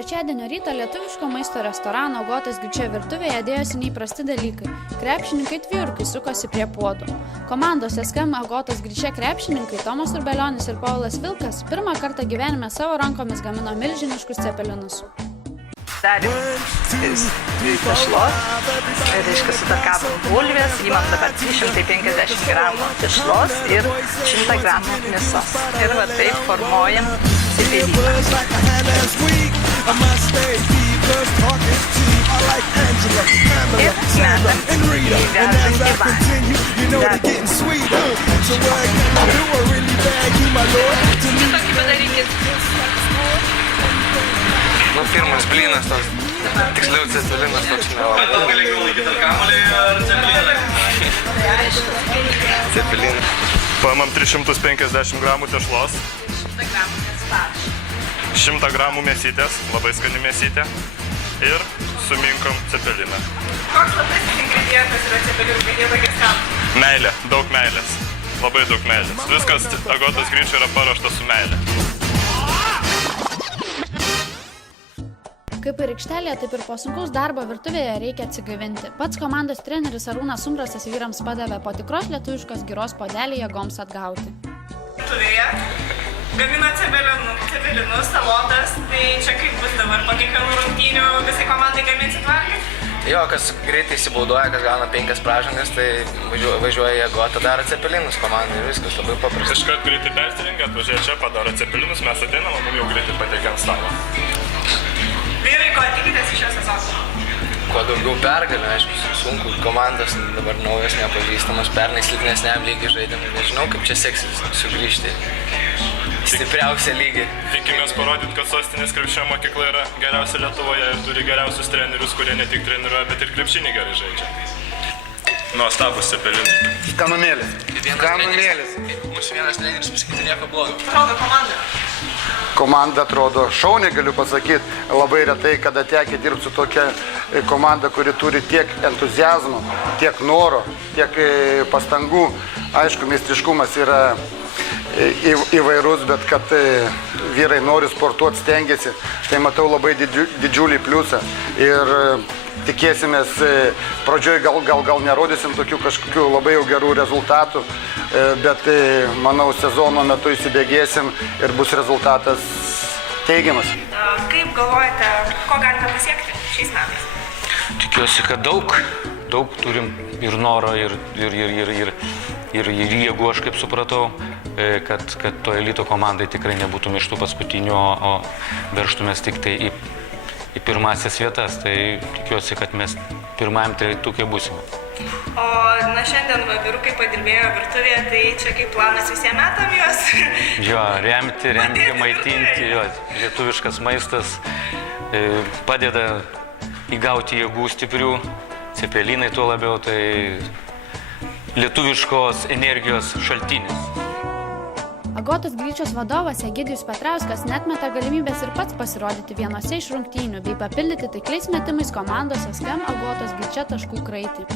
Trečiadienio rytą lietuviško maisto restorano Agotos Gryčia virtuvėje dėjosi neįprasti dalykai. Krepšininkai tvirkai sukosi prie puodų. Komandos SKM Agotos Gryčia krepšininkai Tomas Urbelionis ir Paulas Vilkas pirmą kartą gyvenime savo rankomis gamino milžiniškus cepelinus. Darėm tešlos, reiškia sutakavom bulvės, įmam dabar 350 gramų tešlos ir 100 gramų mėsos. Ir va taip formuojam cepeliną. Ir metam į verdantį vandenį. Tokį padarykit. Nu, pirmas blynas toks, tiksliau cepelinas toks nelabai. Gal lengviau laikyti ar kamuolį ar cepeliną? Cepeliną. Paimam 350 gramų tešlos, 100 gramų mėsos. 100 gramų mėsytės, labai skani mėsytė, ir suminkom cepeliną. Koks labai ingredientas yra cepelinų, kad jie tokie skanūs? Meilė, daug meilės, labai daug meilės. Viskas Agotos Gryčia yra paruošta su meilė. Kaip ir aikštelėje, taip ir po sunkaus darbo virtuvėje reikia atsigaivinti. Pats komandos treneris Arūnas Umbrasas vyrams padavė po tikros lietuviškos giros puodelį jėgoms atgauti. Virtuvėje gamina cepelinus, salotas, tai čia kaip bus dabar po kiekvienų rungtynių visai komandai gaminsit valgyti? Jo, kas greitai įsibaudoja, kas gauna 5 pražangas, tai važiuoja į Agotą, daro cepelinus komandai ir viskas labai paprasta. Iškart greitai persirengia, atvažiuoja čia, padaro cepelinus, mes ateinam, o mums jau greitai pateikia ant stalo. Vyrai, ko tikitės iš šio sezono? Kuo daugiau pergalių, aišku, sunku, komandos dabar naujas, nepažįstamas, pernai silpnesniam lygiai žaidėm, nežinau, kaip čia seksis sugrįžti į stipriausią lygį. Tikimės parodyti, kad Sostinės krepšinio mokykla yra geriausia Lietuvoje ir turi geriausius trenerius, kurie ne tik treniruoja, bet ir krepšinį gerai žaidžia. Nuostabus cepelinai. Skanumėlis. Mūsų vienas treneris pasakyti nieko blogo. Atrodo komanda. Komanda atrodo šauniai, galiu pasakyti, labai retai, kada tekia dirbti su tokia komanda, kuri turi tiek entuziazmo, tiek noro, tiek pastangų. Aišku, meistriškumas yra įvairus, bet kad vyrai nori sportuoti, stengiasi, tai matau labai didžiulį pliusą. Ir tikėsimės, pradžioj gal nerodysim tokių kažkokių labai jau gerų rezultatų, bet manau sezono metu įsibėgėsim ir bus rezultatas teigiamas. Kaip galvojate, ko galime pasiekti šiais metais? Tikiuosi, kad daug turim ir noro, ir jėgų, aš kaip supratau, kad to elito komandai tikrai nebūtume iš tų paskutinių, o veržtumės tik tai į pirmąsias vietas, tai tikiuosi, kad mes pirmajam trejetuke būsime. O šiandien vyrukai padirbėjo virtuvėje, tai čia kaip planas visiems metam juos? Jo, remti, maitinti, jo, lietuviškas maistas padeda įgauti jėgų stiprių, cepelinai tuo labiau, tai lietuviškos energijos šaltinis. Agotos Gryčios vadovas Egidijus Petrauskas neatmeta galimybės ir pats pasirodyti vienose iš rungtynių bei papildyti taikliais metimais komandos SKM Agotos Gryčia taškų kraitį.